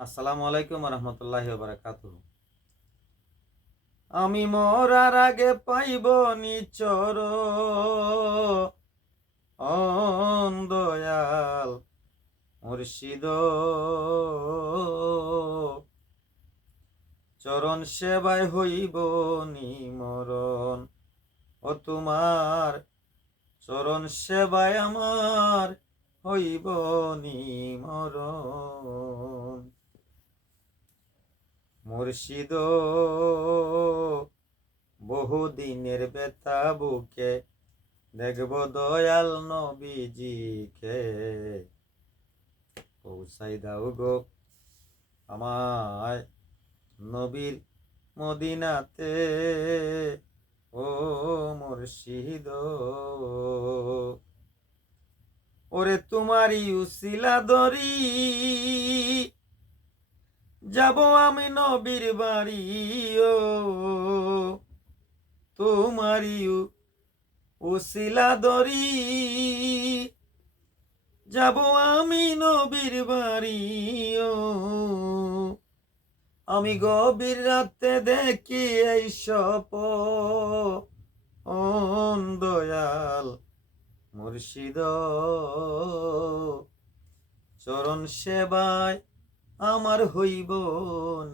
আসসালামু আলাইকুম রহমতুল্লাহি ওয়া বারাকাতুহু। আমি মরার আগে পাইব নিচরণ দয়াল মুর্শিদ, চরণ সেবায় হইব নিমরণ। ও তোমার চরণ সেবায় আমার হইব নিমরণ। মুর্শিদ, বহুদিনের ব্যথা বুকে দেখব দয়াল নবীজিকে। পৌঁছাই দাও গো আমায় নবীর মদিনাতে। ও মুর্শিদ, ওরে তোমারই উসিলা ধরি যাব আমি নবীর বাড়ি। ও তোমারই উসিলা ধরি যাব আমি নবীর বাড়ি। ও আমি গভীর রাতে দেখি এই স্বপন দয়াল মুর্শিদ, চরণ সেবায় আমার হইব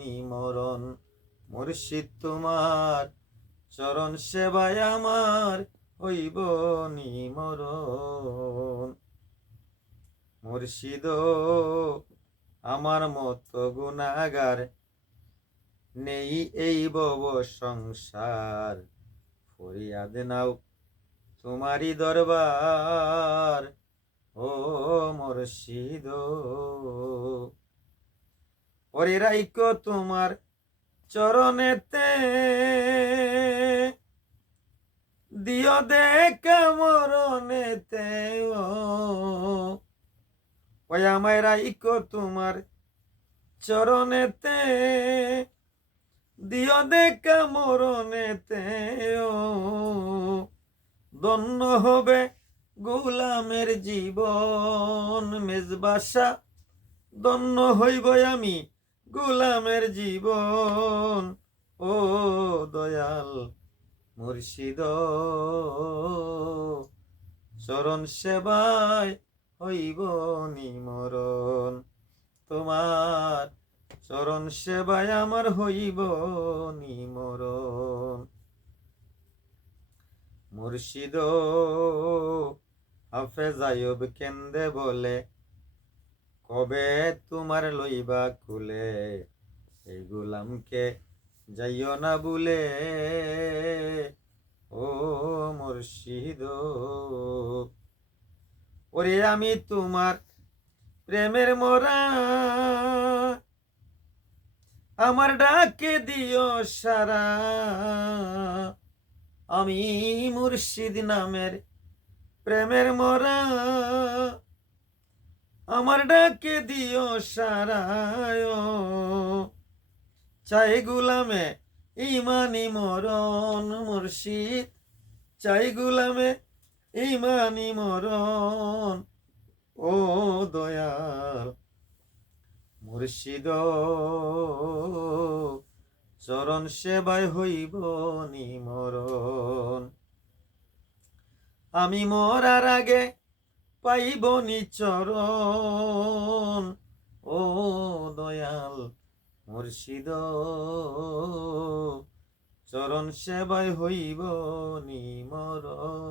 নিমরণ। মুর্শিদ, তোমার চরণ সেবায় আমার হইব নিমরণ। মুর্শিদ, আমার মতো গুনাহগার নেই এই ভব সংসার। ফরিয়াদ নাও তোমারই দরবার। ও মুর্শিদ, ওরে রাইকো তোমার চরণেতে দিও দেখা মরণেতে। ওই আমায় রাইকো তোমার চরণেতে দিও দেখা মরণেতে। ও ধন্য হবে গোলামের জীবন মেজবাসা, ধন্য হইব আমি গোলামের জীবন। ও দয়াল মুর্শিদ, চরণ সেবায় হইব নিমরণ। তোমার চরণ সেবায় আমার হইব নিমরণ। মুর্শিদ, হাফেজ আয়ুব কেন্দে বলে কবে তোমার লইবা কুলে। এই গোলামকে যাইও না ভুলে। ও মুর্শিদ, ওরে আমি তোমার প্রেমের মরা, আমার ডাকে দিও সারা। আমি মুর্শিদ নামের প্রেমের মরা, আমার ডাকে দিও সারা। চাই গুলামে ইমানি মরণ। মুর্শিদ, চাই গুলামে ইমানি মরণ। ও দয়াল মুর্শিদ, চরণ সেবায় হইব নিমরণ। আমি মরার আগে পাইব নিচরণ। ও দয়াল মুর্শিদ, চরণ সেবায় হইব নিমরণ।